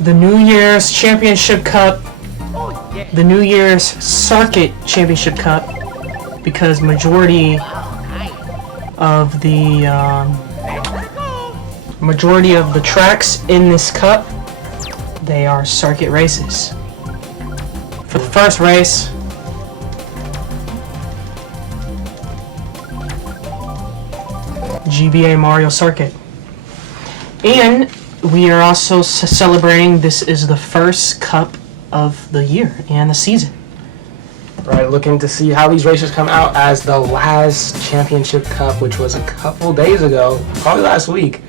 the New Year's Championship Cup, the New Year's Circuit Championship Cup, because majority of the tracks in this cup, they are circuit races. For the first race, GBA Mario Circuit. And we are also celebrating this is the first cup of the year and the season. Right, looking to see how these races come out as the last championship cup, which was a couple days ago, probably last week.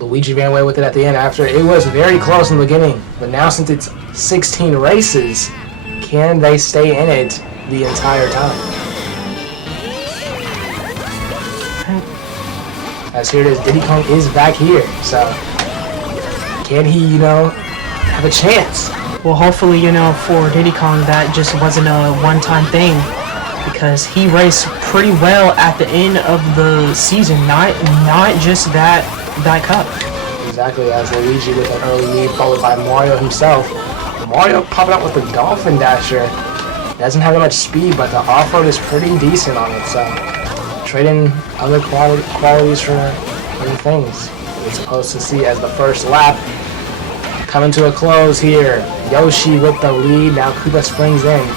Luigi ran away with it at the end after it was very close in the beginning. But now since it's 16 races, can they stay in it the entire time? As here it is, Diddy Kong is back here, so can he, have a chance? Well, hopefully, for Diddy Kong, that just wasn't a one-time thing, because he raced pretty well at the end of the season, not just that cup. Exactly, as Luigi with an early lead, followed by Mario himself. Mario popping out with the Dolphin Dasher. Doesn't have that much speed, but the off-road is pretty decent on it, so trading other qualities for other things. We're supposed to see as the first lap coming to a close here. Yoshi with the lead. Now Koopa springs in.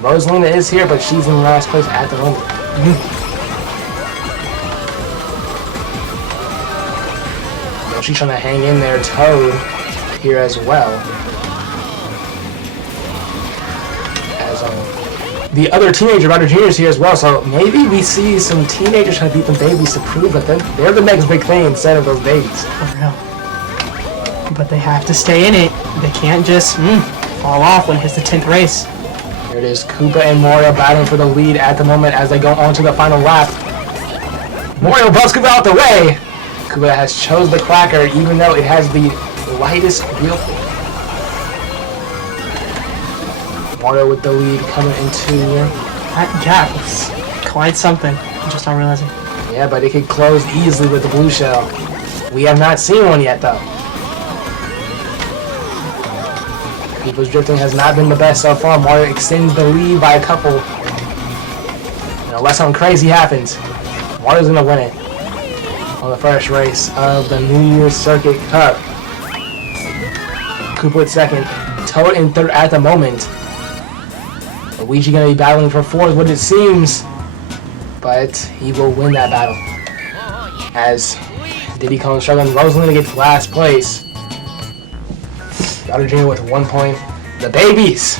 Rosalina is here, but she's in last place at the moment. Yoshi's trying to hang in there. Toad here as well. As the other teenager Ryder Jr. is here as well, so maybe we see some teenagers trying to beat them babies to prove that they're the next big thing instead of those babies. For real. But they have to stay in it. They can't just fall off when it's the 10th race. Here it is, Koopa and Mario battling for the lead at the moment as they go on to the final lap. Mario busts Koopa out the way. Koopa has chose the Cracker even though it has the lightest wheel. Mario with the lead coming into... That gap is quite something. I'm just not realizing. Yeah, but it could close easily with the blue shell. We have not seen one yet, though. Koopa's drifting has not been the best so far. Mario extends the lead by a couple. Unless something crazy happens, Mario's going to win it on the first race of the New Year's Circuit Cup. Koopa with second. Toad in third at the moment. Luigi going to be battling for fourth, what it seems, but he will win that battle. As Diddy Kong struggling, Rosalina gets last place. Ryder Jr. with 1 point. The babies.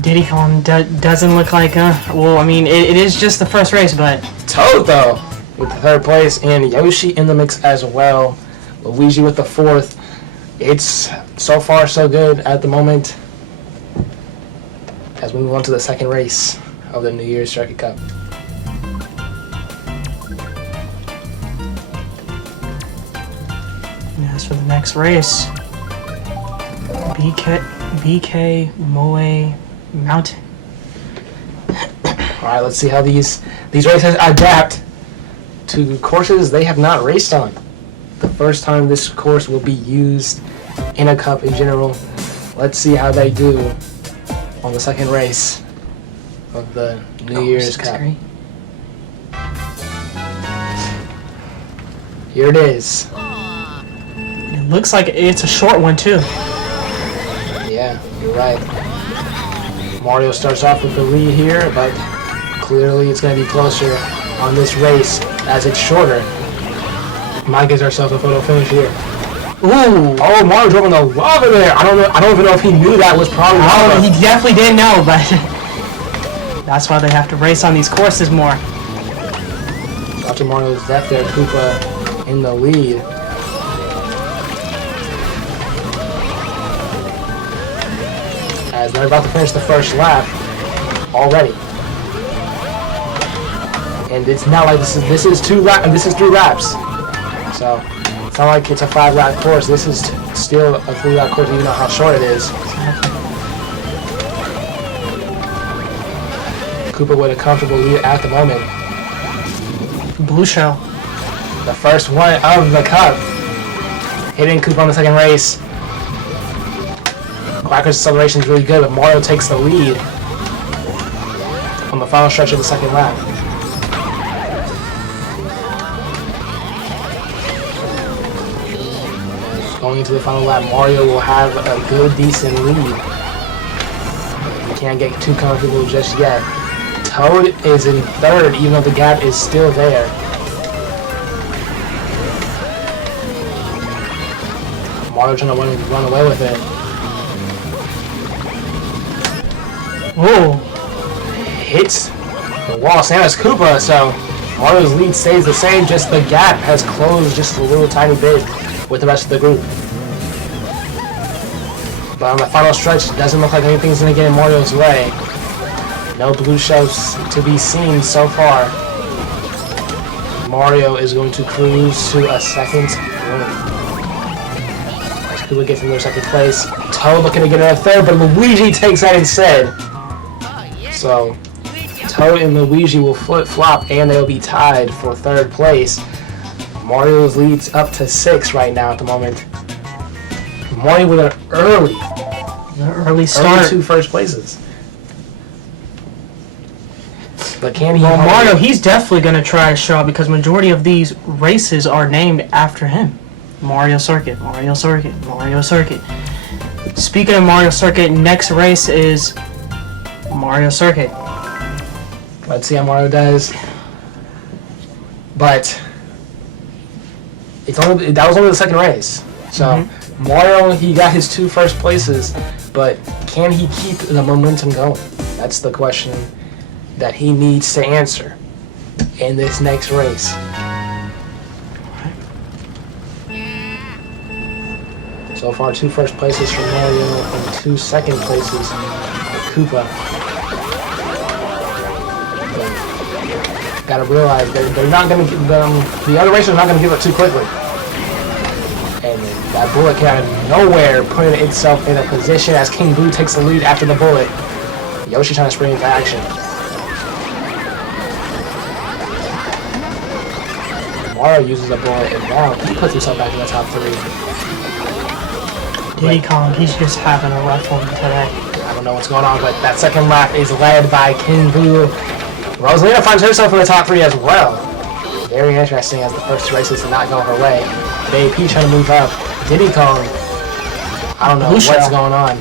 Diddy Kong doesn't look like well, I mean, it is just the first race, but Toad though with the third place, and Yoshi in the mix as well. Luigi with the fourth. It's so far so good at the moment. As we move on to the second race of the New Year's Circuit Cup. And as for the next race, BK Moe Mountain. All right, let's see how these races adapt to courses they have not raced on. The first time this course will be used in a cup in general. Let's see how they do on the second race of the New Year's Cup. Here it is. It looks like it's a short one too. Yeah, you're right. Mario starts off with the lead here, but clearly it's going to be closer on this race as it's shorter. Might get ourselves a photo finish here. Ooh! Oh, Mario drove in the lava there. I don't even know if he knew that was probably lava. He definitely didn't know, but that's why they have to race on these courses more. After Mario's death there, Koopa in the lead. As they're about to finish the first lap already. And it's not like this is 3 laps. So it's not like it's a 5-lap course. This is still a 3-lap course, even though how short it is. Koopa with a comfortable lead at the moment. Blue shell. The first one of the cup. Hitting Koopa on the second race. Quacker's acceleration is really good, but Mario takes the lead on the final stretch of the second lap. Going into the final lap, Mario will have a good, decent lead. You can't get too comfortable just yet. Toad is in third, even though the gap is still there. Mario trying to run away with it. Whoa. Hits the wall. Same as Koopa, so Mario's lead stays the same, just the gap has closed just a little tiny bit with the rest of the group. But on the final stretch, it doesn't look like anything's going to get in Mario's way. No blue shells to be seen so far. Mario is going to cruise to a second win. As Koopa gets into second place. Toad looking to get in a third, but Luigi takes that instead. So Toad and Luigi will flip-flop, and they'll be tied for third place. Mario's leads up to 6 right now at the moment. Mario with an early start. 2 first places. But can he? Well, Mario, he's definitely going to try a shot because majority of these races are named after him. Mario Circuit, Mario Circuit, Mario Circuit. Speaking of Mario Circuit, next race is Mario Circuit. Let's see how Mario does. But that was only the second race. So Mario, he got his 2 first places, but can he keep the momentum going? That's the question that he needs to answer in this next race. So far, 2 first places for Mario and 2 second places for Koopa. But gotta realize they're not gonna give the other racers are not gonna give up too quickly. And that bullet came out of nowhere, putting itself in a position as King Boo takes the lead after the bullet. Yoshi trying to spring into action. Mario uses a bullet, and now he puts himself back in the top 3. Diddy Kong, he's just having a rough one today. I don't know what's going on, but that second lap is led by King Boo. Rosalina finds herself in the top 3 as well. Very interesting as the first 2 races did not go her way. Baby P trying to move up. Diddy Kong, I don't know what's going on.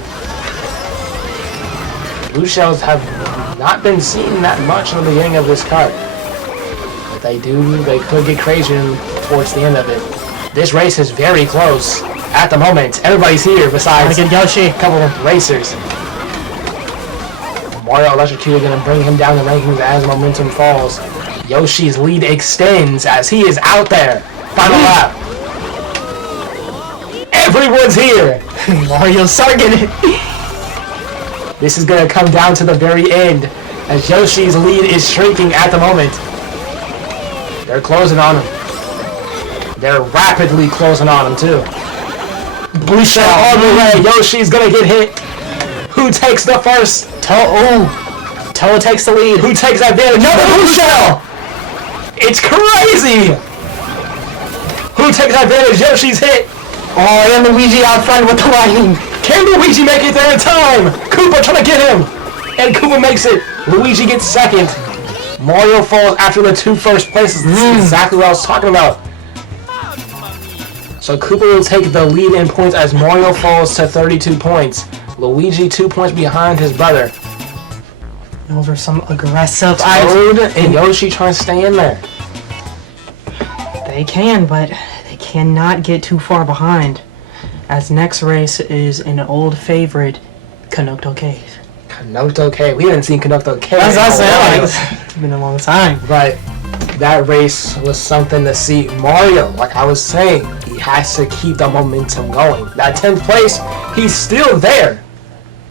Blue shells have not been seen that much in the beginning of this kart. But they could get crazy towards the end of it. This race is very close at the moment. Everybody's here besides Yoshi. A couple of racers. Mario Electrocuted going to bring him down the rankings as momentum falls. Yoshi's lead extends as he is out there. Final lap. Everyone's here. Mario's sucking it. This is going to come down to the very end as Yoshi's lead is shrinking at the moment. They're closing on him. They're rapidly closing on him too. Blue shell all the way. Yoshi's going to get hit. Who takes the first? Toad takes the lead. Who takes advantage? Another blue shell! It's crazy! Who takes advantage? Yoshi's hit. Oh, and Luigi out front with the lightning. Can Luigi make it there in time? Koopa trying to get him. And Koopa makes it. Luigi gets second. Mario falls after the 2 first places. This is exactly what I was talking about. So Koopa will take the lead in points as Mario falls to 32 points. Luigi 2 points behind his brother. Those are some aggressive Toad and Yoshi trying to stay in there. They can, but they cannot get too far behind. As next race is an old favorite, Canocto Cave. Canocto Cave. We haven't seen Canocto Cave. That's what I said. It's been a long time. But that race was something to see. Mario, like I was saying, he has to keep the momentum going. That 10th place, he's still there.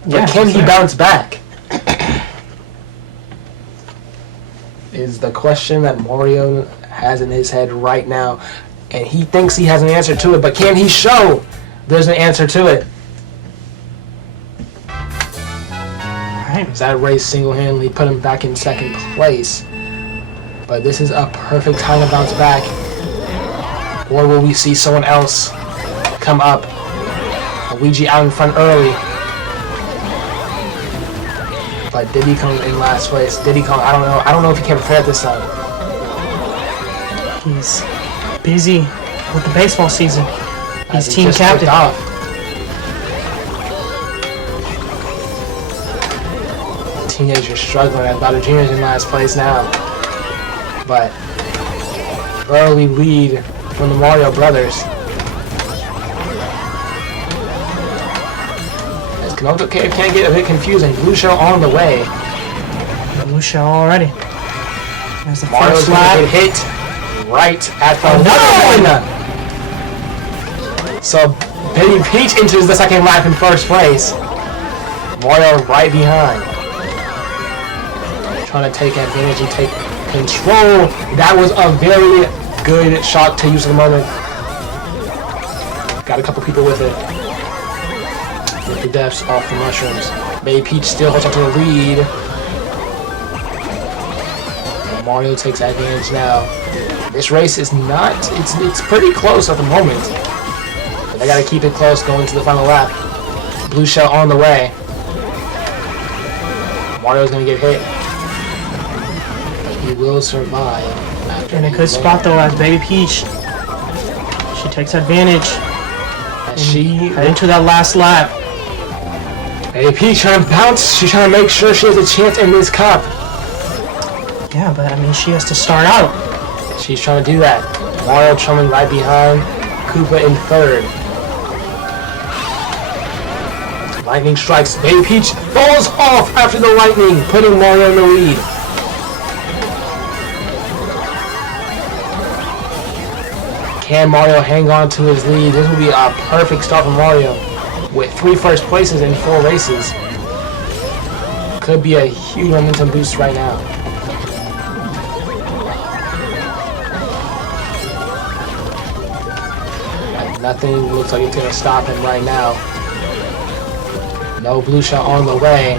But can he bounce back? Is the question that Mario has in his head right now. And he thinks he has an answer to it, but can he show there's an answer to it? Alright, that race single-handedly put him back in second place. But this is a perfect time to bounce back. Or will we see someone else come up. Luigi out in front early. But Diddy Kong in last place. Diddy Kong, I don't know if he can prepare this time. He's busy with the baseball season. He's He team just captain. kicked off. Teenagers struggling as Bowser Jr. is in last place now. But early lead from the Mario Brothers. As Kanoto Cave can get a bit confusing. Blue Shell on the way. Blue shell already. There's the Mario's first gonna lap. get hit right at the Another one! So Baby Peach enters the second lap in first place. Mario right behind. Trying to take advantage and take control. That was a very good shot to use at the moment. Got a couple people with it. With the deaths off the mushrooms. Baby Peach still holds on to the lead. And Mario takes advantage now. This race is not, it's pretty close at the moment. But they gotta keep it close going to the final lap. Blue shell on the way. Mario's gonna get hit. He will survive. In a good spot though as Baby Peach. She takes advantage. As she Head into that last lap. Baby Peach trying to bounce. She's trying to make sure she has a chance in this cup. Yeah, but I mean she has to start out. She's trying to do that. Mario trailing right behind. Koopa in third. Lightning strikes. Baby Peach falls off after the lightning, putting Mario in the lead. Can Mario hang on to his lead? This will be a perfect start for Mario. With 3 first places in 4 races. Could be a huge momentum boost right now. Nothing looks like it's going to stop him right now. No blue shell on the way.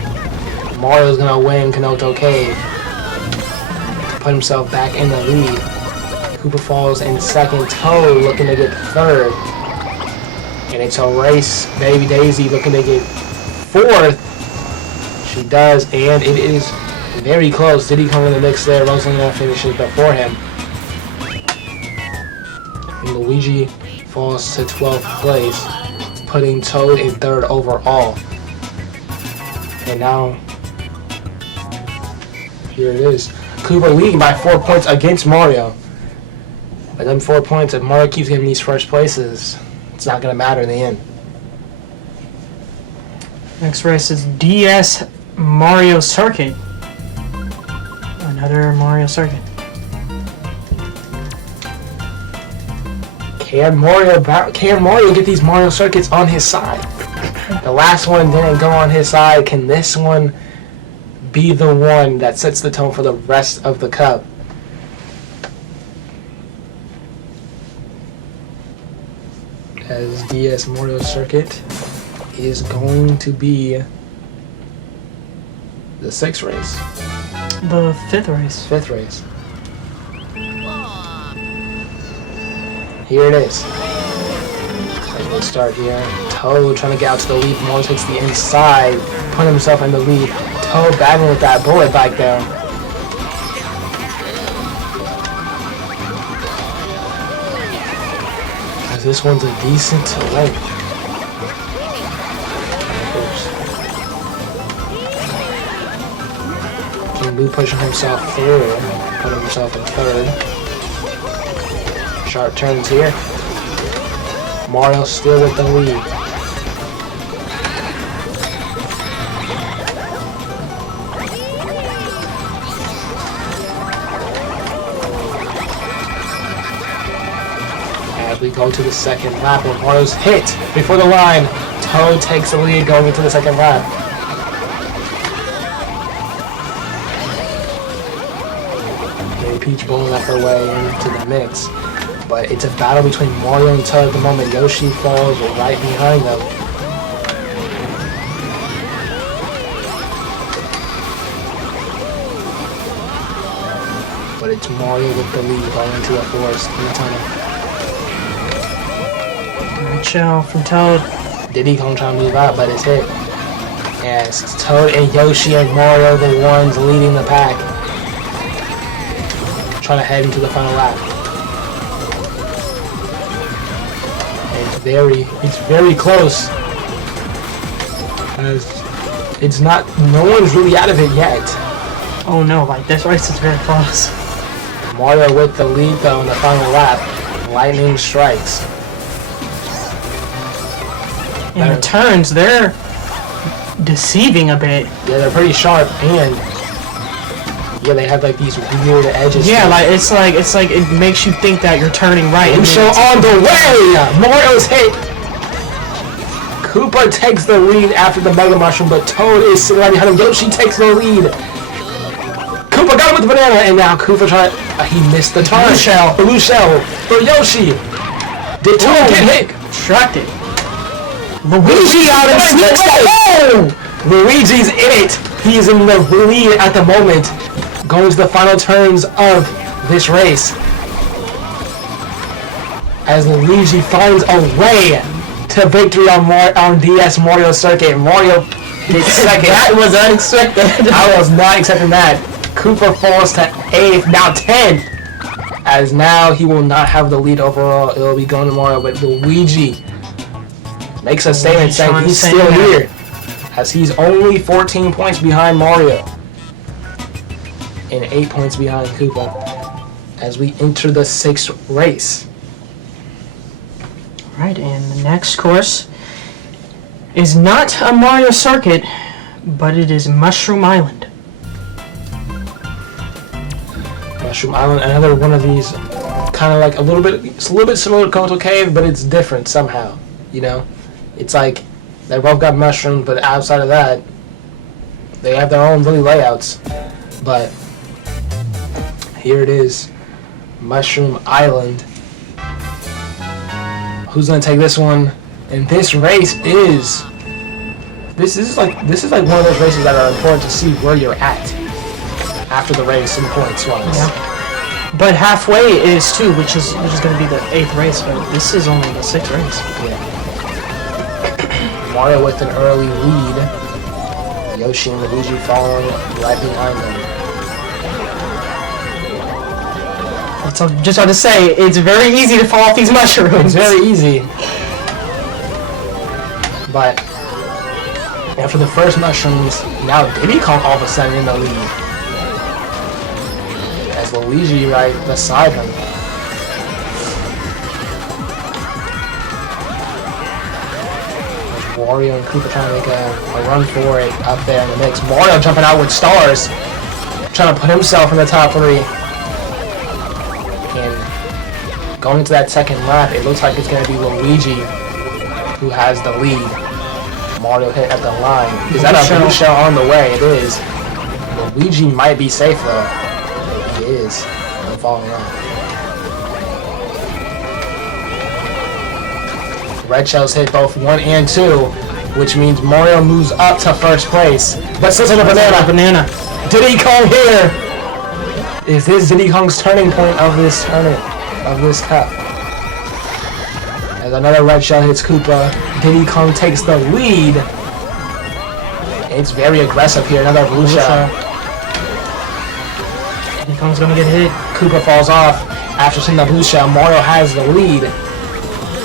Mario's going to win Kanoto Cave. To put himself back in the lead. Koopa falls in second. Toad looking to get third. And it's a race. Baby Daisy looking to get fourth. She does, and it is very close. Diddy Kong in the mix there. Rosalina finishes before him. And Luigi falls to 12th place, putting Toad in third overall. And now, here it is. Koopa leading by 4 points against Mario. But them 4 points, if Mario keeps getting these first places, it's not going to matter in the end. Next race is DS Mario Circuit. Another Mario Circuit. Can Mario get these Mario Circuits on his side? The last one didn't go on his side. Can this one be the one that sets the tone for the rest of the cup? As DS Mario Circuit is going to be the 6th race. The 5th race. 5th race. Here it is. As we start here, Toad trying to get out to the lead. Mario takes the inside, putting himself in the lead. Toad battling with that bullet bike there. As this one's a decent length. King Boo pushing himself through, putting himself in third. Sharp turns here. Mario still with the lead. As we go to the second lap, where Mario's hit before the line, Toad takes the lead going into the second lap. Peach bowling up her way into the mix. But it's a battle between Mario and Toad at the moment. Yoshi falls right behind them. But it's Mario with the lead going into the forest in the tunnel. Shell from Toad. Diddy Kong trying to move out, but it's hit. And it's Toad and Yoshi and Mario, the ones leading the pack. Trying to head into the final lap. And it's very close. It's not, no one's really out of it yet. Oh no, like this race is very close. Mario with the lead though in the final lap. Lightning strikes. And the turns, they're deceiving a bit. Yeah, they're pretty sharp, and yeah, they have like these weird edges. Yeah, it's like it makes you think that you're turning right. Lucio on the way! Mario's hit! Koopa takes the lead after the Mega Mushroom, but Toad is sitting right behind him. Yoshi takes the lead. Koopa got him with the banana, and now Koopa tried. He missed the turn. Blue shell for Yoshi. Did Toad get hit? Distracted. Luigi out of sixth. Oh! Luigi's in it. He's in the lead at the moment. Going to the final turns of this race. As Luigi finds a way to victory on DS Mario Circuit. Mario gets second. That was unexpected. I was not expecting that. Koopa falls to 8th, now 10th. As now he will not have the lead overall. It will be going to Mario, but Luigi makes a statement saying he's still here. As he's only 14 points behind Mario. And 8 points behind Koopa. As we enter the 6th race. Right, and the next course is not a Mario Circuit, but it is Mushroom Island. Mushroom Island, another one of these, kind of like it's a little bit similar to Koto Cave, but it's different somehow, you know? It's like, they both got mushrooms, but outside of that, they have their own really layouts. But, here it is, Mushroom Island. Who's gonna take this one? And this race is like one of those races that are important to see where you're at after the race in points wise. Yeah. But halfway is too, which is gonna be the 8th race, but this is only the 6th race. Yeah. Mario with an early lead. Yoshi and Luigi following right behind them. So just want to say, it's very easy to fall off these mushrooms. It's very easy. But after the first mushrooms, now Diddy Kong all of a sudden in the lead. As Luigi right beside him. There's Wario and Koopa trying to make a run for it up there in the mix. Mario jumping out with stars. Trying to put himself in the top 3. Going into that second lap, it looks like it's going to be Luigi who has the lead. Mario hit at the line. Is that a blue shell on the way? It is. Luigi might be safe though. He is. I'm falling off. Red shells hit both 1 and 2, which means Mario moves up to first place. But still a banana. Diddy Kong here. Is this Diddy Kong's turning point of this tournament? Of this cup. As another red shell hits Koopa, Diddy Kong takes the lead. It's very aggressive here, another blue shell. Diddy Kong's gonna get hit. Koopa falls off after seeing the blue shell. Mario has the lead.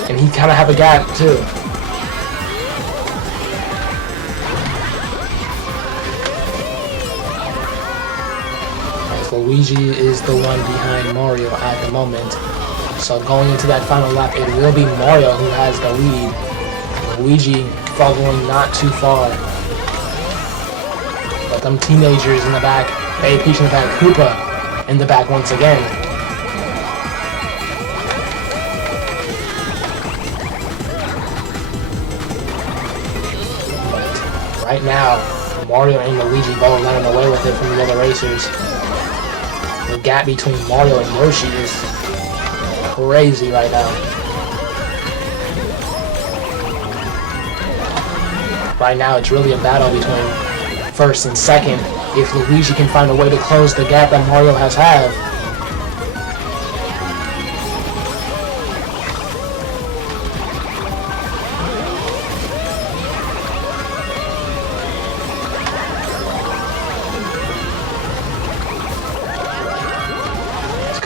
And he kind of have a gap too. Luigi is the one behind Mario at the moment. So going into that final lap, it will be Mario who has the lead. Luigi following not too far. But them teenagers in the back, A Peach in the back, Koopa in the back once again. But right now, Mario and Luigi both running away with it from the other racers. The gap between Mario and Yoshi is crazy right now. Right now, it's really a battle between first and second. If Luigi can find a way to close the gap that Mario has had.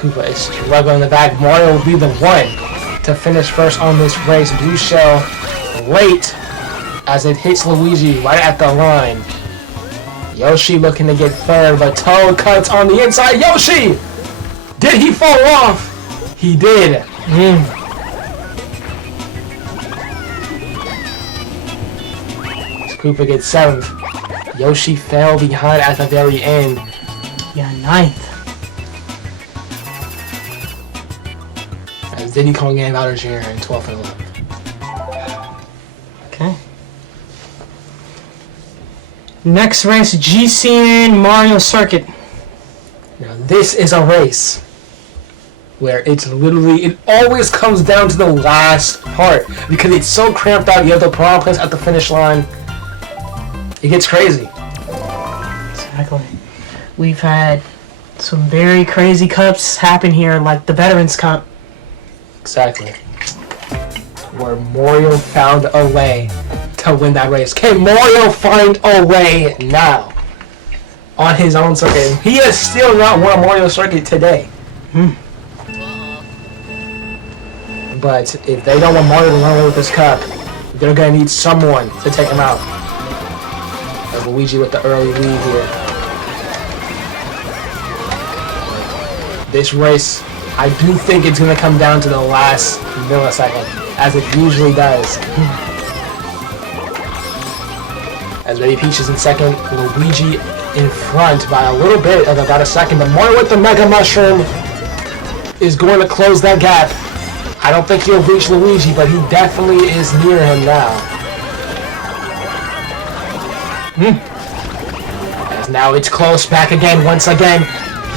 Koopa is struggling in the back. Mario will be the one to finish first on this race. Blue Shell late as it hits Luigi right at the line. Yoshi looking to get third, but Toad cuts on the inside. Yoshi! Did he fall off? He did. Koopa gets 7th. Yoshi fell behind at the very end. Yeah, 9th. As Diddy Kong and Bowser Jr. in 12th and 11th. Okay. Next race, GCN Mario Circuit. Now this is a race where it's literally, it always comes down to the last part because it's so cramped out. You have the prom place at the finish line. It gets crazy. Exactly. We've had some very crazy cups happen here, like the Veterans Cup. Exactly. Where Mario found a way to win that race. Can Mario find a way now on his own circuit? He has still not won a Mario circuit today. But if they don't want Mario to run away with this cup, they're going to need someone to take him out. As Luigi with the early lead here. This race, I do think it's going to come down to the last millisecond, as it usually does. As Baby Peach is in second, Luigi in front by a little bit of about a second. But Mario with the Mega Mushroom is going to close that gap. I don't think he'll reach Luigi, but he definitely is near him now. As now it's close back again, once again.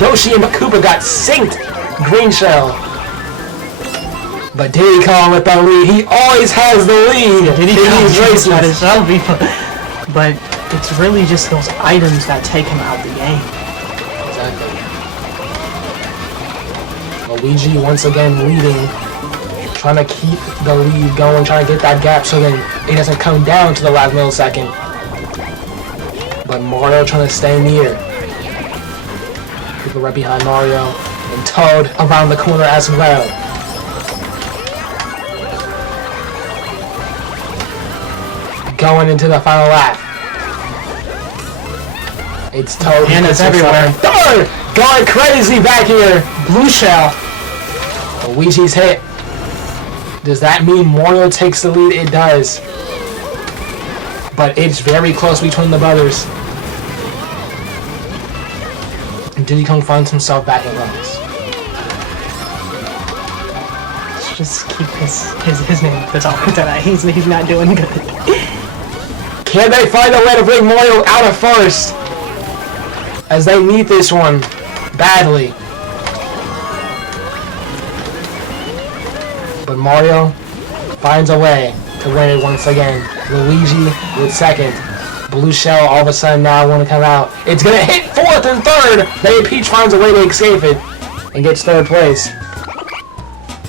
Yoshi and Koopa got synced. Green Shell. But Diddy Kong with the lead. He always has the lead in these races. But it's really just those items that take him out the game. Exactly. Luigi once again leading. Trying to keep the lead going, trying to get that gap so then it doesn't come down to the last millisecond. But Mario trying to stay near. People right behind Mario. And Toad around the corner as well. Going into the final lap. It's Toad. And it's everywhere. Third! Going crazy back here. Blue Shell. Luigi's hit. Does that mean Mario takes the lead? It does. But it's very close between the brothers. And Diddy Kong finds himself back in runs. Let's just keep his name. That's all. He's not doing good. Can they find a way to bring Mario out of first? As they need this one badly. But Mario finds a way to win it once again. Luigi with second. Blue Shell all of a sudden now want to come out. It's going to hit fourth and third. Baby Peach finds a way to escape it and gets third place.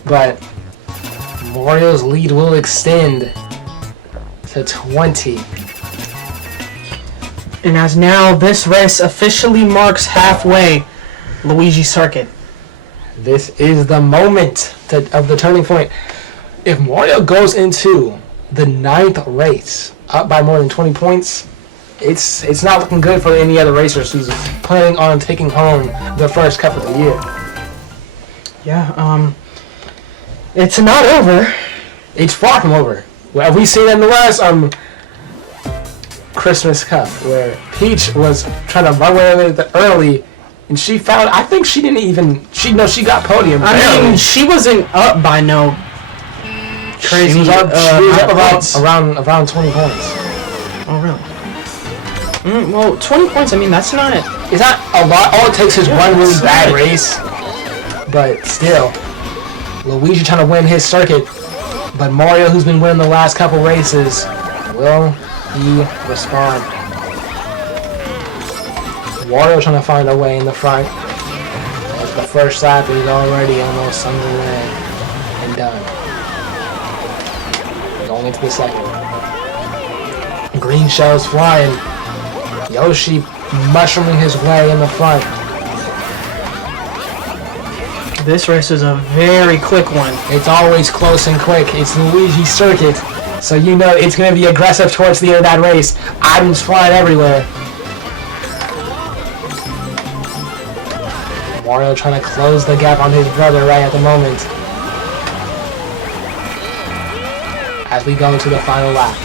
But Mario's lead will extend to 20. And as now this race officially marks halfway Luigi Circuit. This is the moment of the turning point. If Mario goes into the 9th race up by more than 20 points, it's not looking good for any other racers who's planning on taking home the first cup of the year. Yeah, it's not over. It's far from over. Well, we seen in the last Christmas Cup where Peach was trying to run away with it early. And she found, I think she didn't even, she got podium. I mean, she wasn't up by no crazy. She was up around 20 points. Oh, really? Well, 20 points, I mean, that's not it. It's not a lot. All it takes is one really bad race. But still, Luigi trying to win his circuit. But Mario, who's been winning the last couple races, will he respond? Wario trying to find a way in the front. As the first lap is already almost underway and done. Going into the second. Green Shell's flying. Yoshi mushrooming his way in the front. This race is a very quick one. It's always close and quick. It's Luigi's circuit, so you know it's going to be aggressive towards the end of that race. Items flying everywhere. Mario trying to close the gap on his brother right at the moment. As we go into the final lap.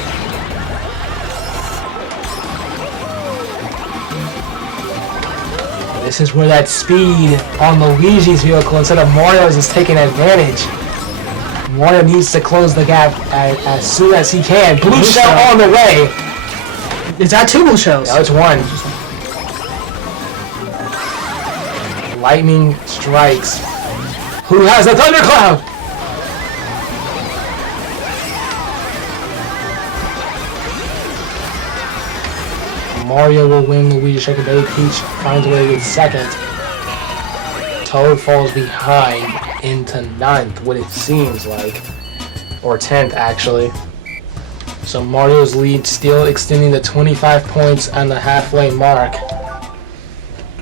This is where that speed on Luigi's vehicle instead of Mario's is taking advantage. Mario needs to close the gap as soon as he can. Blue shell on the way. Is that 2 blue shells? No, it's 1. Lightning strikes. Who has the thundercloud? Mario will win. Luigi second. Baby Peach finds a way to get second. Toad falls behind into 9th, what it seems like. Or 10th, actually. So Mario's lead still extending to 25 points on the halfway mark.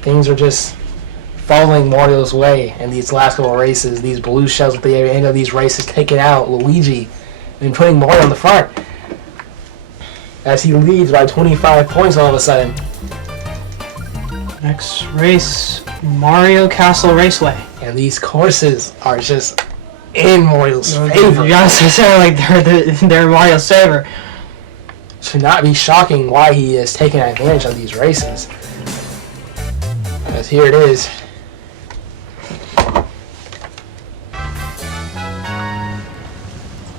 Things are just falling Mario's way in these last couple of races. These blue shells at the end of these races taking out Luigi and putting Mario in the front. As he leads by 25 points all of a sudden. Next race, Mario Castle Raceway. And these courses are just in Mario's favor. You gotta say like they're Mario's favor. Should not be shocking why he is taking advantage of these races. As here it is.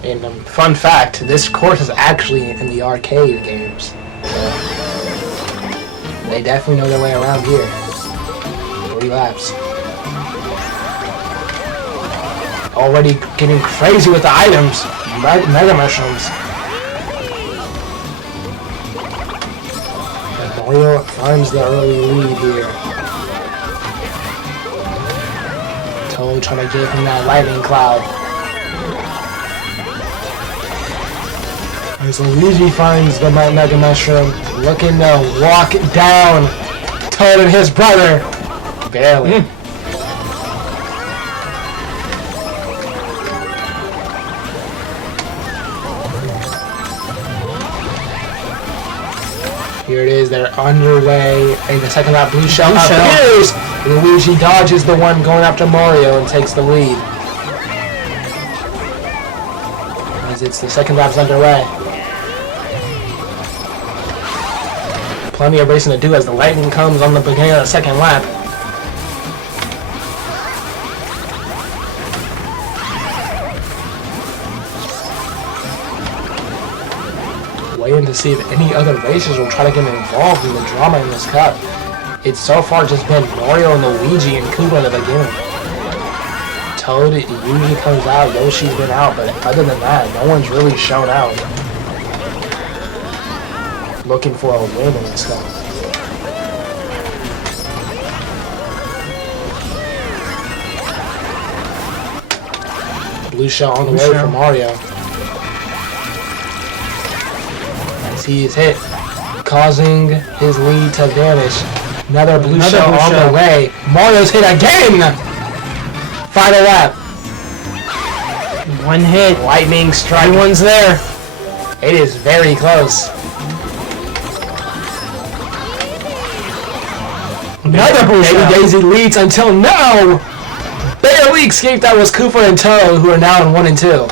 And fun fact, this course is actually in the arcade games. So they definitely know their way around here. 40 laps. Already getting crazy with the items. Mega Mushrooms. And Mario finds the early lead here. Toad trying to give him that lightning cloud. As Luigi finds the Mega Mushroom, looking to walk down Toad and his brother. Barely. Here it is, they're underway in the second lap. Blue shell appears! Luigi dodges the one going after Mario and takes the lead. As it's the second lap's underway. Plenty of racing to do as the lightning comes on the beginning of the second lap. Waiting to see if any other racers will try to get involved in the drama in this cup. It's so far just been Mario and Luigi and Koopa in the beginning. Toad usually comes out, Yoshi's been out, but other than that, no one's really shown out. Looking for a win in this cup. Blue shell on the way for Mario. As he is hit, causing his lead to vanish. Another blue shell on the way. Mario's hit again! Final lap. One hit. Lightning strike. Everyone's there. It is very close. Another blue shell. Baby Daisy leads until now. Barely escaped. That was Koopa and Toad, who are now in 1 and 2.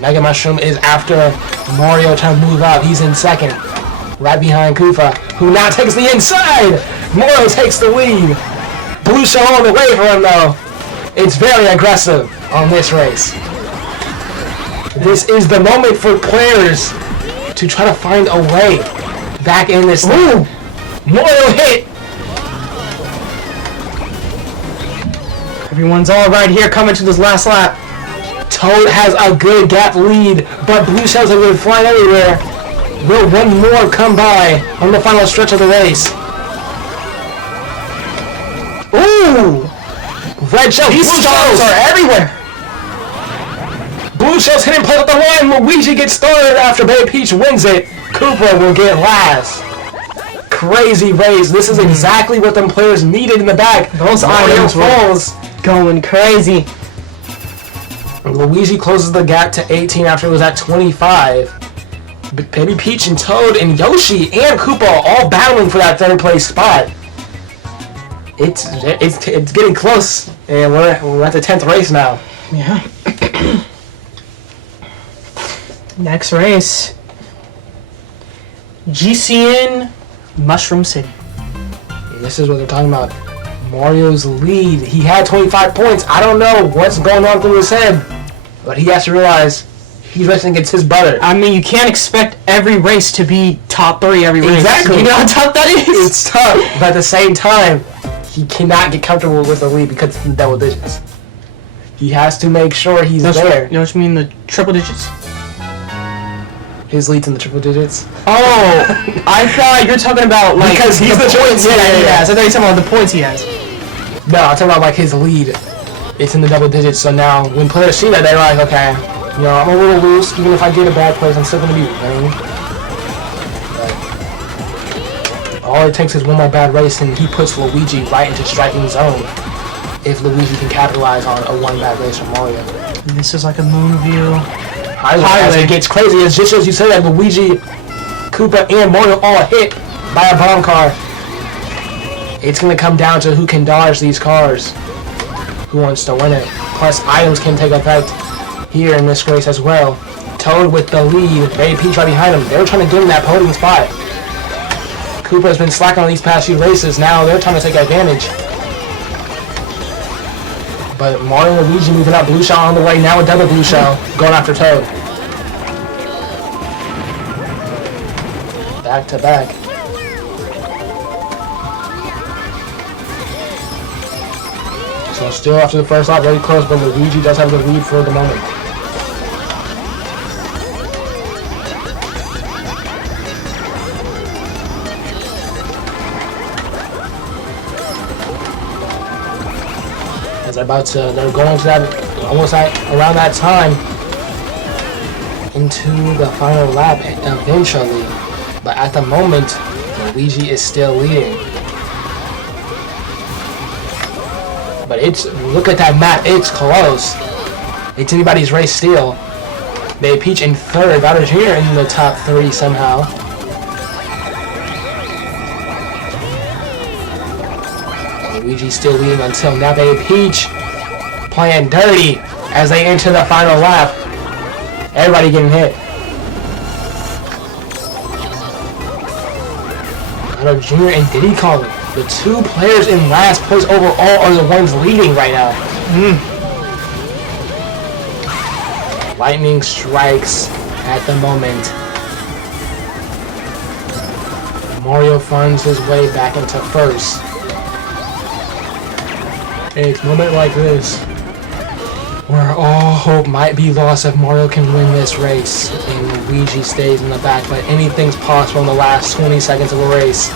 Mega Mushroom is after Mario trying to move up. He's in second. Right behind Koopa, who now takes the inside. Mario takes the lead. Blue shell on the way for him, though. It's very aggressive on this race. This is the moment for players to try to find a way back in this thing. Mario hit. Everyone's all right here coming to this last lap. Toad has a good gap lead, but blue shells have been flying everywhere. Will one more come by on the final stretch of the race? Ooh! Red shells, blue shells are everywhere! Blue shells hitting play with the line. Luigi gets started after Baby Peach wins it. Koopa will get last. crazy race. This is exactly what them players needed in the back. Those Mario items falls. Going crazy. Luigi closes the gap to 18 after it was at 25. Baby Peach and Toad and Yoshi and Koopa all battling for that third place spot. It's getting close, and we're at the 10th race now. Yeah. Next race. GCN Mushroom City. And this is what they're talking about. Mario's lead. He had 25 points. I don't know what's going on through his head, but he has to realize he's racing against his brother. I mean, you can't expect every race to be top 3 every race. Exactly. You know how tough that is? It's tough, but at the same time, he cannot get comfortable with the lead because it's in double digits. He has to make sure he's there. You know what you mean, the triple digits? His lead's in the triple digits. Oh, I thought you were talking about like because he's the points yeah, he has. I thought you were talking about the points he has. No, I'm talking about like his lead. It's in the double digits. So now when players see that, they're like, okay, you know, I'm a little loose. Even if I get a bad place, I'm still gonna be winning. All it takes is one more bad race, and he puts Luigi right into striking zone. If Luigi can capitalize on a one bad race from Mario. And this is like a moon view. Highway. It gets crazy. It's just as you say that Luigi, Koopa, and Mario all hit by a bomb car. It's going to come down to who can dodge these cars. Who wants to win it. Plus, items can take effect here in this race as well. Toad with the lead. Baby Peach right behind him. They were trying to give him that podium spot. Koopa has been slacking on these past few races. Now they're trying to take advantage. But Mario and Luigi moving up. Blue shell on the way. Now a double blue shell. Going after Toad. Back to back. So still after the first lap, very close, but Luigi does have the lead for the moment. They're going to that, almost around that time, into the final lap eventually. But at the moment, Luigi is still leading. But look at that map, it's close. It's anybody's race still. Baby Peach in third, Bowser's here in the top 3 somehow. Luigi's still leading until now. Baby Peach playing dirty as they enter the final lap. Everybody getting hit. Bowser Jr. and Diddy Kong, the 2 players in last place overall, are the ones leading right now. Lightning strikes at the moment. Mario finds his way back into first. It's a moment like this where all hope might be lost if Mario can win this race and Luigi stays in the back, but anything's possible in the last 20 seconds of a race.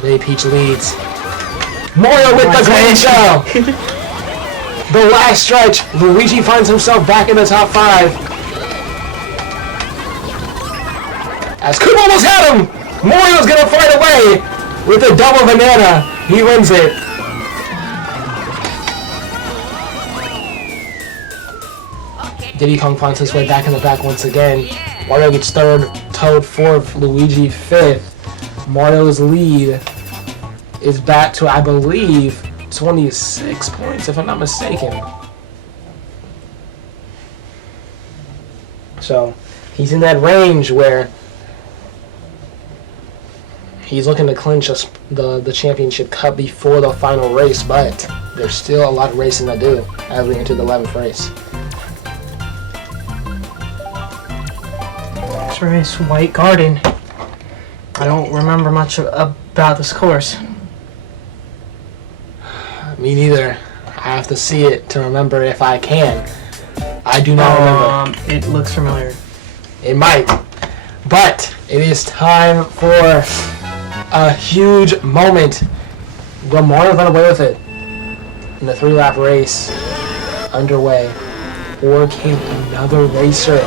Baby Peach leads. Mario with the grand show! The last stretch, Luigi finds himself back in the top 5. As Koopa almost had him! Mario's gonna fight away with a double banana. He wins it. Diddy Kong finds his way back in the back once again. Mario gets third, Toad 4th, Luigi 5th. Mario's lead is back to, I believe, 26 points, if I'm not mistaken. So, he's in that range where he's looking to clinch the championship cup before the final race, but there's still a lot of racing to do as we enter the 11th race. Next race, White Garden. I don't remember much about this course. Me neither. I have to see it to remember if I can. I do not remember. It looks familiar. It might. But it is time for a huge moment. Will Mario run away with it in the 3-lap race underway? Or can another racer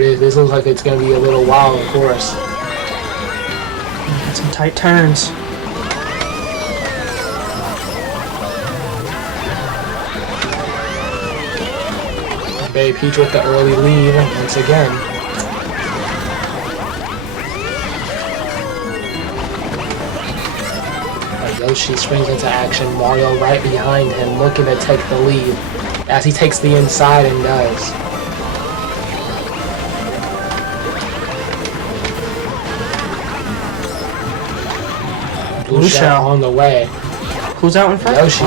it is. This looks like it's going to be a little wild, of course. Got some tight turns. Baby Peach with the early lead once again. Yoshi springs into action. Mario right behind him, looking to take the lead as he takes the inside and does. Blue Shell on the way. Who's out in front? Yoshi.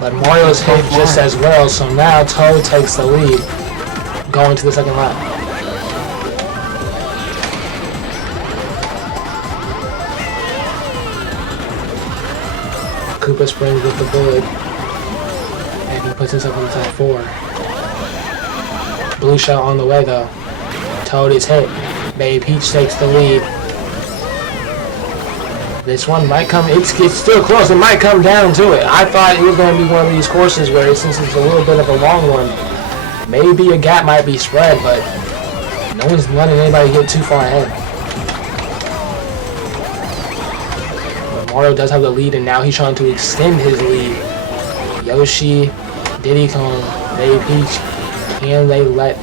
But Mario's hit just as well, so now Toad takes the lead, going to the second lap. Koopa springs with the bullet, and he puts himself on the top 4. Blue Shell on the way though. Toad is hit. Baby Peach takes the lead. This one might come, it's still close, it might come down to it. I thought it was going to be one of these courses where, since it's a little bit of a long one, maybe a gap might be spread, but no one's letting anybody get too far ahead. But Mario does have the lead, and now he's trying to extend his lead. Yoshi, Diddy Kong, Baby Peach, can they let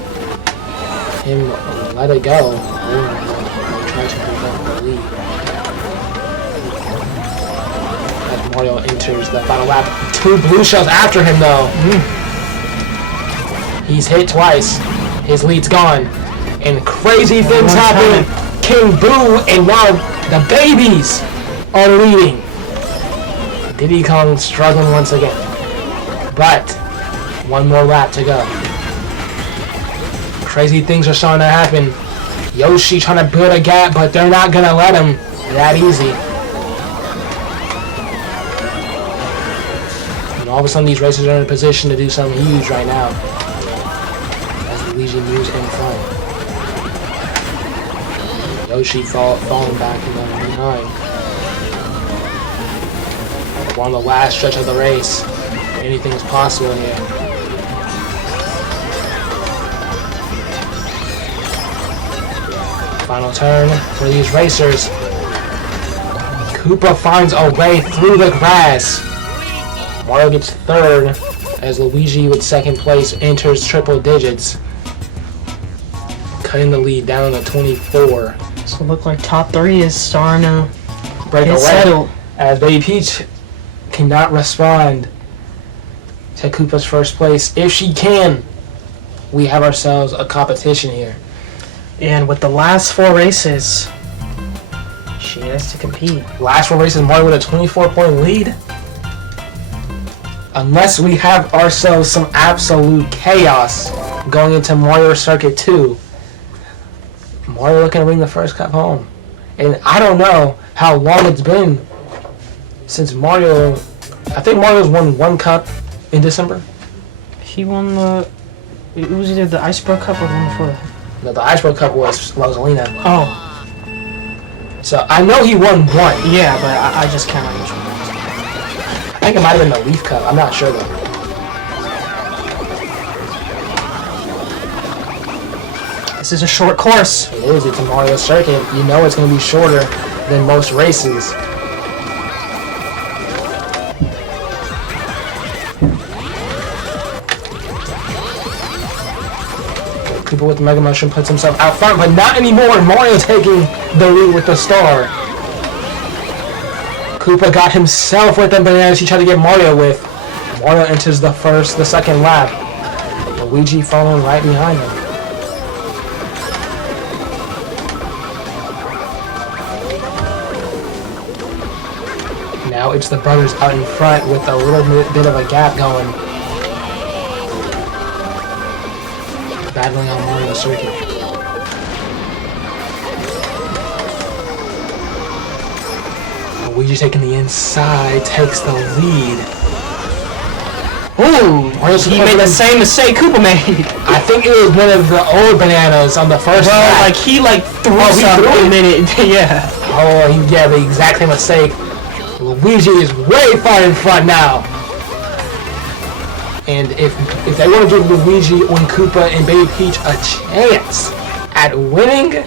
him let it go? Or try to prevent the lead. Mario enters the final lap. 2 blue shells after him though. He's hit twice. His lead's gone. And crazy things happen. King Boo and now the babies are leading. Diddy Kong struggling once again. But one more lap to go. Crazy things are starting to happen. Yoshi trying to build a gap, but they're not gonna let him that easy. All of a sudden, these racers are in a position to do something huge right now. As Luigi moves in front. Yoshi falling back and going behind. We're on the last stretch of the race. Anything is possible here. Final turn for these racers. Koopa finds a way through the grass. Mario gets third as Luigi with second place enters triple digits, cutting the lead down to 24. So it looks like top 3 is starting to break away settled. As Baby Peach cannot respond to Koopa's first place. If she can, we have ourselves a competition here. And with the last 4 races, she has to compete. Last 4 races, Mario with a 24-point lead. Unless we have ourselves some absolute chaos going into Mario Circuit 2. Mario looking to bring the first cup home. And I don't know how long it's been since Mario... I think Mario's won 1 cup in December. He won the... It was either the Iceberg Cup or the one before that. No, the Iceberg Cup was Rosalina. Oh. So I know he won 1. Yeah, but I just can't remember which one. I think it might have been the Leaf Cup. I'm not sure though. This is a short course. It is. It's a Mario Circuit. You know it's going to be shorter than most races. Koopa with the Mega Mushroom puts himself out front, but not anymore. Mario taking the lead with the star. Koopa got himself with the bananas he tried to get Mario with. Mario enters the second lap. Luigi following right behind him. Now it's the brothers out in front with a little bit of a gap going. Battling on Mario Circuit. Luigi taking the inside, takes the lead. Ooh, he made the same mistake Koopa made. I think it was one of the old bananas on the first lap. Like he threw something a minute. Yeah. Oh, yeah, the exact same mistake. Luigi is way far in front now. And if they want to give Luigi and Koopa and Baby Peach a chance at winning,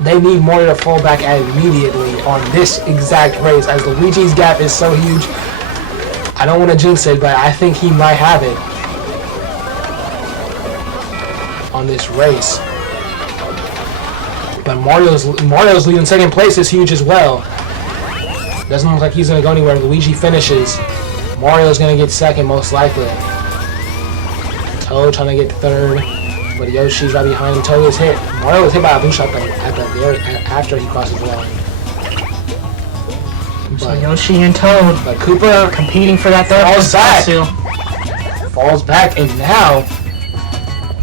they need Mario to fall back immediately on this exact race, as Luigi's gap is so huge. I don't want to jinx it, but I think he might have it on this race. But Mario's lead in second place is huge as well. Doesn't look like he's going to go anywhere. Luigi finishes. Mario's going to get second, most likely. Toad trying to get third, but Yoshi's right behind him. Toad is hit. Mario was hit by a boost shot after he crosses the line. So Yoshi and Toad, but Koopa competing for that third falls back, and now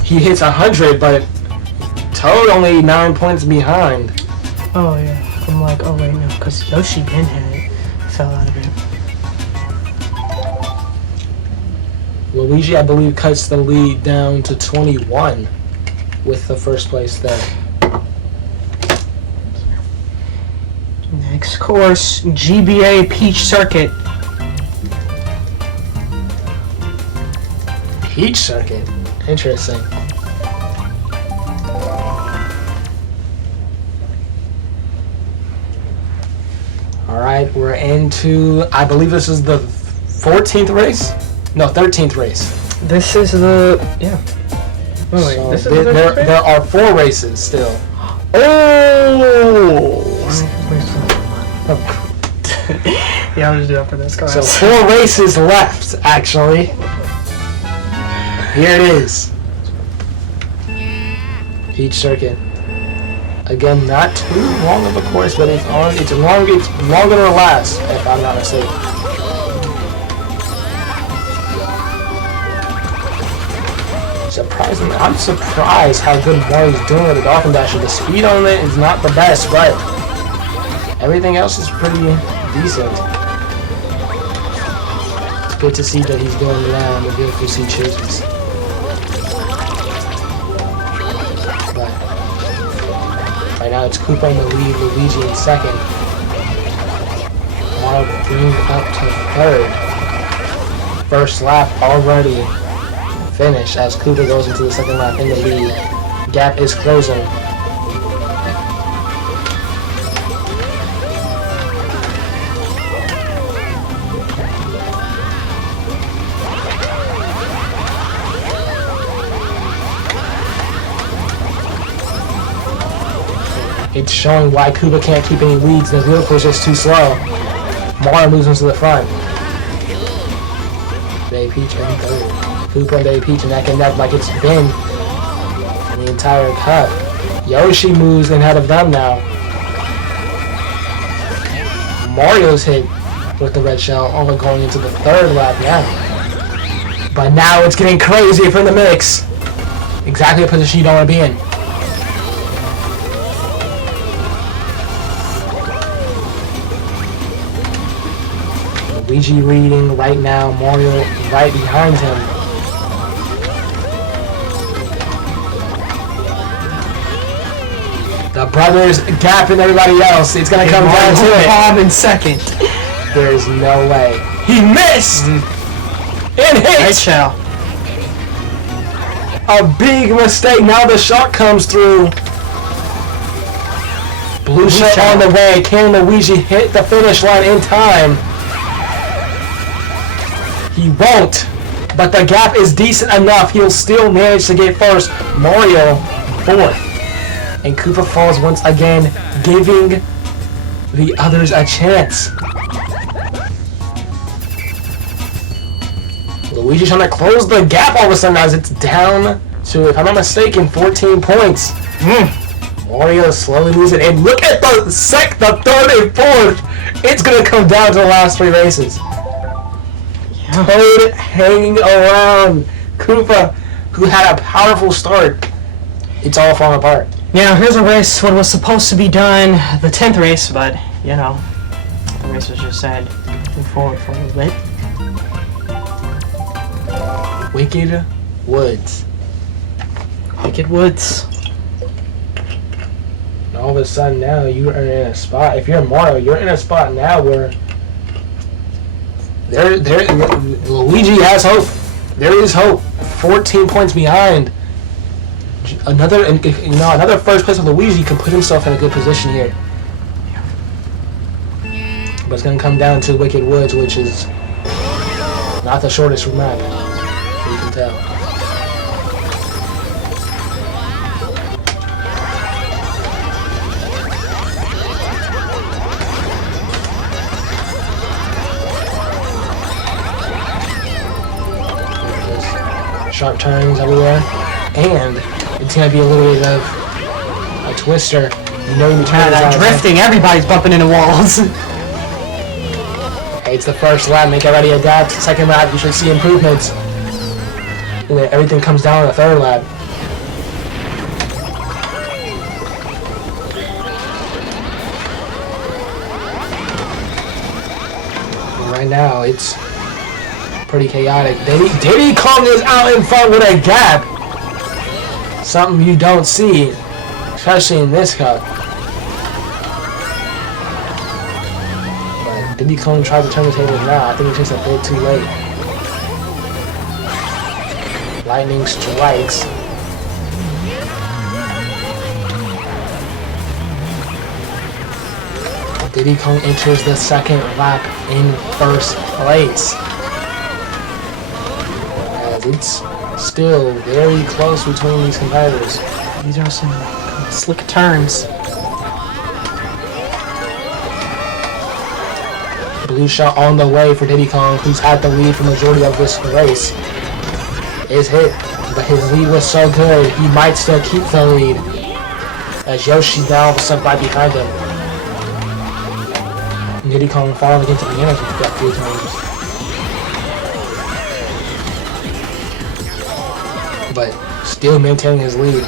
he hits 100, but Toad only 9 points behind. Oh yeah, I'm like, oh wait, no, because Yoshi been had it, fell out of it. Luigi, I believe, cuts the lead down to 21 with the first place there. Next course, GBA Peach Circuit. Peach Circuit? Interesting. Alright, we're into, I believe this is the 14th race? No, 13th race. This is the, yeah. Oh wait, So this is the 13th race? there are 4 races still. Oh! Yeah, I'll just do that for this class. So 4 races left, actually. Here it is. Peach Circuit. Again, not too long of a course, but it's longer to last, if I'm not mistaken. Surprisingly, I'm surprised how good Mario's doing with the Dolphin Dasher. The speed on it is not the best, but everything else is pretty decent. It's good to see that he's going around the vehicles he chooses. But right now it's Koopa in the lead, Luigi in second. Mario brings up to third. First lap already finished as Koopa goes into the second lap in the lead. Gap is closing. It's showing why Koopa can't keep any leads. The vehicle's just too slow. Mario moves into the front. Bay Peach and third. Koopa and Bay Peach neck and neck like it's been the entire cup. Yoshi moves ahead of them now. Mario's hit with the red shell, only going into the third lap now. But now it's getting crazy from the mix. Exactly the position you don't want to be in. Luigi leading right now, Mario right behind him. The brothers gapping everybody else. It's gonna come down to it. Bob in second. There's no way. He missed! And hit! Right shell. A big mistake. Now the shot comes through. Blue shell on the way. Can Luigi hit the finish line in time? He won't, but the gap is decent enough. He'll still manage to get first. Mario, fourth. And Koopa falls once again, giving the others a chance. Luigi trying to close the gap all of a sudden as it's down to, if I'm not mistaken, 14 points. Mario slowly losing, and look at the third and fourth. It's gonna come down to the last 3 races. Toad hanging around. Koopa, who had a powerful start, it's all falling apart. Yeah, here's a race what was supposed to be done, the 10th race, but, you know, the race was just sad. Move forward for a little bit. Wicked Woods. Wicked Woods. And all of a sudden now you are in a spot, if you're Mario, you're in a spot now where Luigi has hope. There is hope. 14 points behind. Another first place with Luigi can put himself in a good position here. But it's gonna come down to Wicked Woods, which is not the shortest map, you can tell. Sharp turns everywhere, and it's gonna be a little bit of a twister. You know, you turn that drifting, everybody's bumping into walls. Hey, it's the first lap, make everybody adapt. Second lap, you should see improvements. And then everything comes down in the third lap. And right now, it's pretty chaotic. Diddy Kong is out in front with a gap. Something you don't see, especially in this cup. But Diddy Kong tried to turn the tables now. I think it's just a bit too late. Lightning strikes. Diddy Kong enters the second lap in first place. It's still very close between these competitors. These are some slick turns. Blue shot on the way for Diddy Kong, who's had the lead for the majority of this race. Is hit, but his lead was so good, he might still keep the lead. As Yoshi now stuck right behind him. And Diddy Kong falling against the bananas with that 3 times. But still maintaining his lead.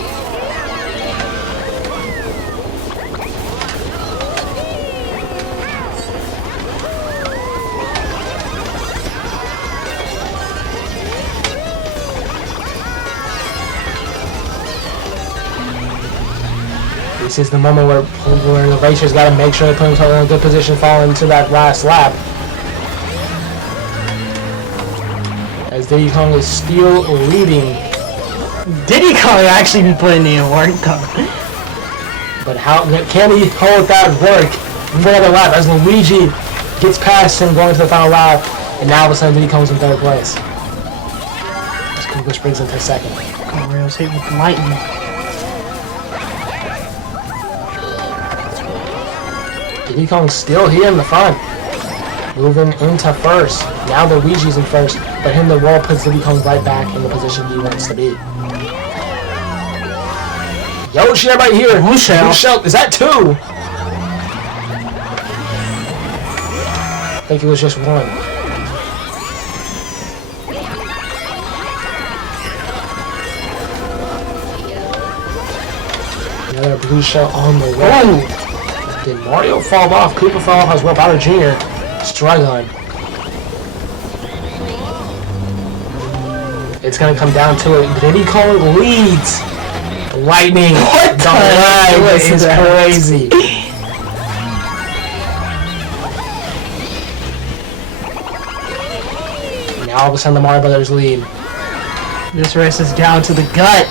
This is the moment where the racers got to make sure they put themselves in a good position falling into that last lap. As Diddy Kong is still leading. Diddy Kong actually be putting in work though. But how can he hold that work for another lap as Luigi gets past him going to the final lap, and now all of a sudden Diddy Kong's in third place. Which brings him to second. Mario's hit with lightning. Diddy Kong's still here in the front. Moving into first. Now Luigi's in first, but him the roll puts Diddy Kong right back in the position he wants to be. Yoshi right here. Blue shell. Is that 2? I think it was just 1. Another blue shell on the way. Oh. Did Mario fall off? Koopa fell off as well. Bowser Jr. struggling. It's going to come down to it. Diddy Kong leads. Lightning. What the lag is crazy. Now all of a sudden the Mario Brothers lead. This race is down to the gut.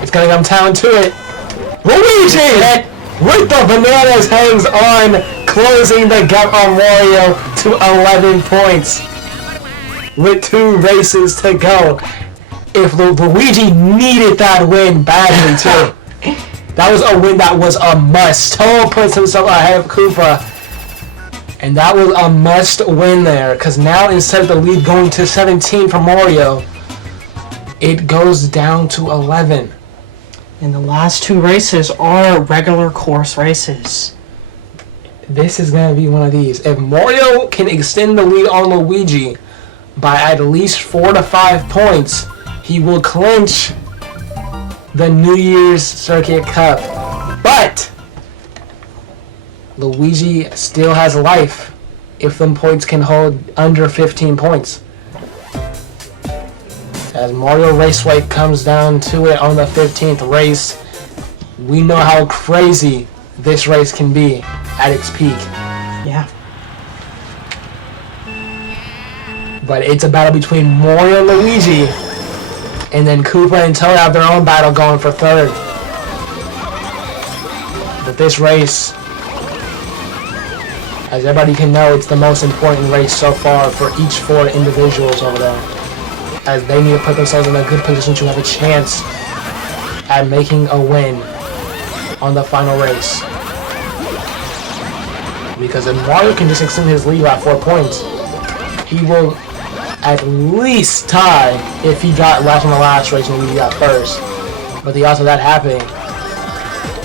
It's gonna come down to it. Luigi with the bananas hangs on, closing the gap on Mario to 11 points. With 2 races to go. If Luigi needed that win badly too. That was a win that was a must. Total puts himself ahead of Koopa. And that was a must win there. Because now instead of the lead going to 17 for Mario, it goes down to 11. And the last 2 races are regular course races. This is going to be one of these. If Mario can extend the lead on Luigi by at least 4 to 5 points, he will clinch the New Year's Circuit Cup. But Luigi still has life if them points can hold under 15 points. As Mario Raceway comes down to it on the 15th race, we know how crazy this race can be at its peak. Yeah. But it's a battle between Mario and Luigi. And then Koopa and Toad have their own battle going for third. But this race, as everybody can know, it's the most important race so far for each 4 individuals over there. As they need to put themselves in a good position to have a chance at making a win on the final race. Because if Mario can just extend his lead by 4 points, he will at least tie if he got last on the last race and Luigi got first. But the odds of that happening,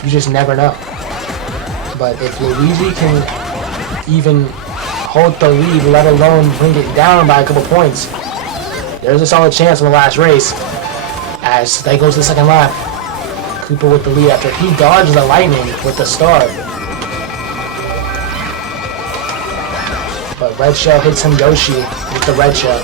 you just never know. But if Luigi can even hold the lead, let alone bring it down by a couple points, there's a solid chance in the last race. As they go to the second lap, Koopa with the lead after he dodged the lightning with the star. But Red Shell hits him Yoshi with the Red Shell.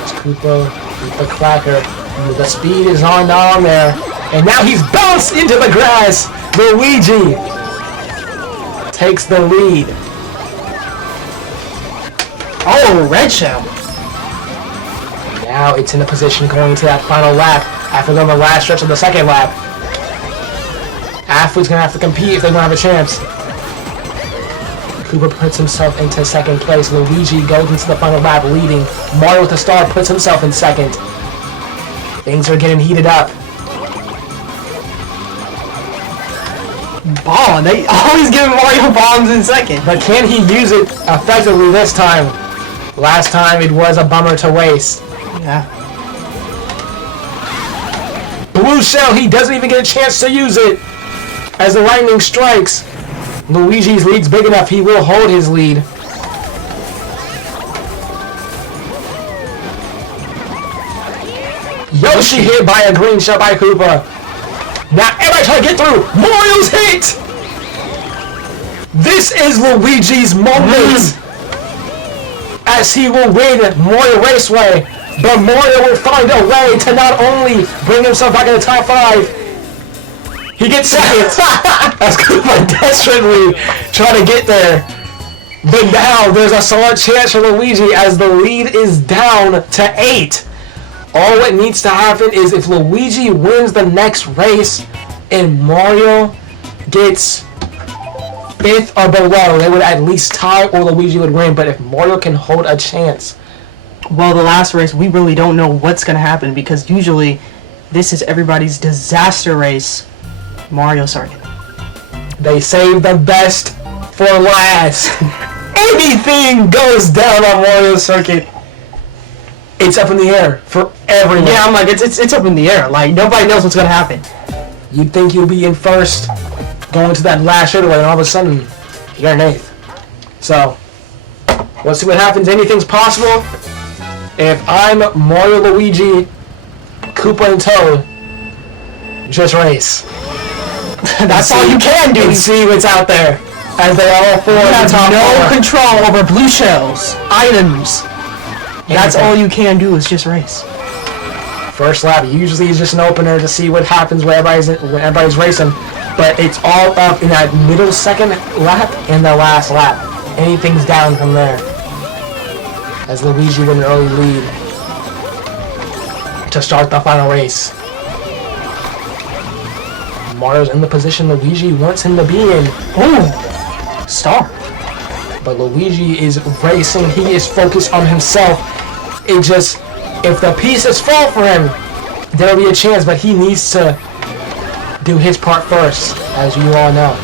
It's Koopa with the Clacker. The speed is on down there. And now he's bounced into the grass. Luigi takes the lead. Oh, Red Shell. Now it's in a position going into that final lap after going the last stretch of the second lap. Athlete's gonna have to compete if they're gonna have a chance. Koopa puts himself into second place. Luigi goes into the final lap leading. Mario with the star puts himself in second. Things are getting heated up. Bomb. They always give Mario bombs in second. But can he use it effectively this time? Last time it was a bummer to waste. Yeah. Blue Shell, he doesn't even get a chance to use it. As the lightning strikes, Luigi's lead's big enough, he will hold his lead. Yoshi hit by a green shell by Koopa. Now everybody trying to get through. Mario's hit! This is Luigi's moment. As he will win Mario Raceway. But Mario will find a way to not only bring himself back in the top 5, he gets second. As Koopa desperately trying to get there. But now there's a solid chance for Luigi as the lead is down to 8. All what needs to happen is if Luigi wins the next race and Mario gets 5th or below, they would at least tie or Luigi would win. But if Mario can hold a chance. Well, the last race, we really don't know what's going to happen because usually this is everybody's disaster race. Mario Circuit. They save the best for last. Anything goes down on Mario Circuit. It's up in the air for everyone. Yeah, I'm like, it's up in the air. Like, nobody knows what's going to happen. You'd think you'll be in first going to that last straightaway, and all of a sudden, you're in 8th. So, let's see what happens. Anything's possible. If I'm Mario, Luigi, Koopa, and Toad, just race. That's all you can do. And see what's out there. As they all 4 have top no 4. control over blue shells, items. That's all you can do is just race. First lap usually is just an opener to see what happens when everybody's racing. But it's all up in that middle second lap and the last lap. Anything's down from there. As Luigi with an early lead to start the final race. Mario's in the position Luigi wants him to be in. Boom! Star. But Luigi is racing. He is focused on himself. It just, if the pieces fall for him, there'll be a chance. But he needs to do his part first, as you all know.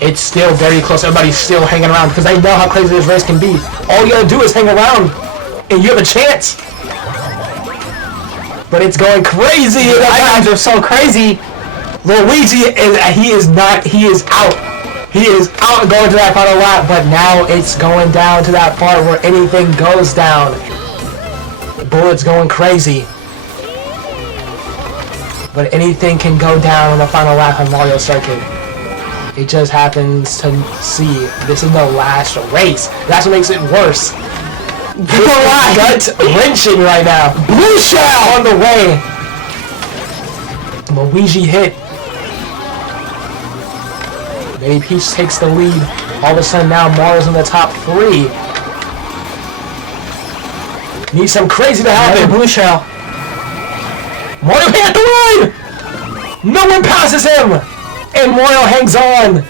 It's still very close. Everybody's still hanging around because they know how crazy this race can be. All you gotta do is hang around, and you have a chance. But it's going crazy. The items are so crazy. Luigi is out. He is out going to that final lap, but now it's going down to that part where anything goes down. The bullet's going crazy. But anything can go down on the final lap of Mario Circuit. It just happens to see this is the last race. That's what makes it worse. Gut wrenching right now. Blue shell on the way. Luigi hit Maybe Peach takes the lead. All of a sudden now Mario's in the top 3. Needs some crazy to happen. Blue shell. Mario hit the line! No one passes him! And Mario hangs on.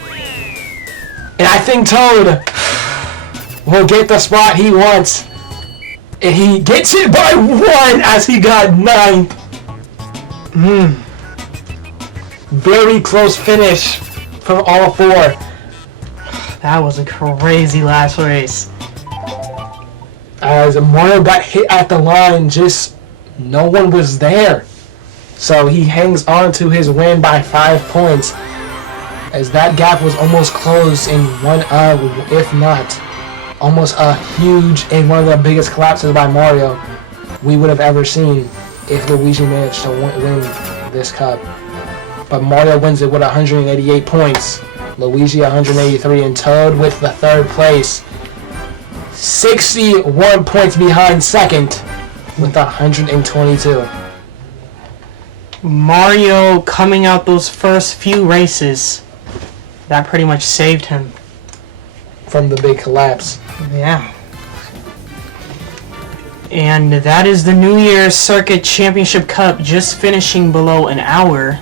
And I think Toad will get the spot he wants. And he gets it by 1 as he got 9th. Very close finish from all 4. That was a crazy last race. As Mario got hit at the line, just no one was there. So he hangs on to his win by 5 points. As that gap was almost closed in one of, if not, almost a huge and one of the biggest collapses by Mario we would have ever seen if Luigi managed to win this cup. But Mario wins it with 188 points. Luigi 183, and Toad with the 3rd place. 61 points behind second with 122. Mario coming out those first few races, that pretty much saved him. From the big collapse. Yeah. And that is the New Year's Circuit Championship Cup, just finishing below an hour.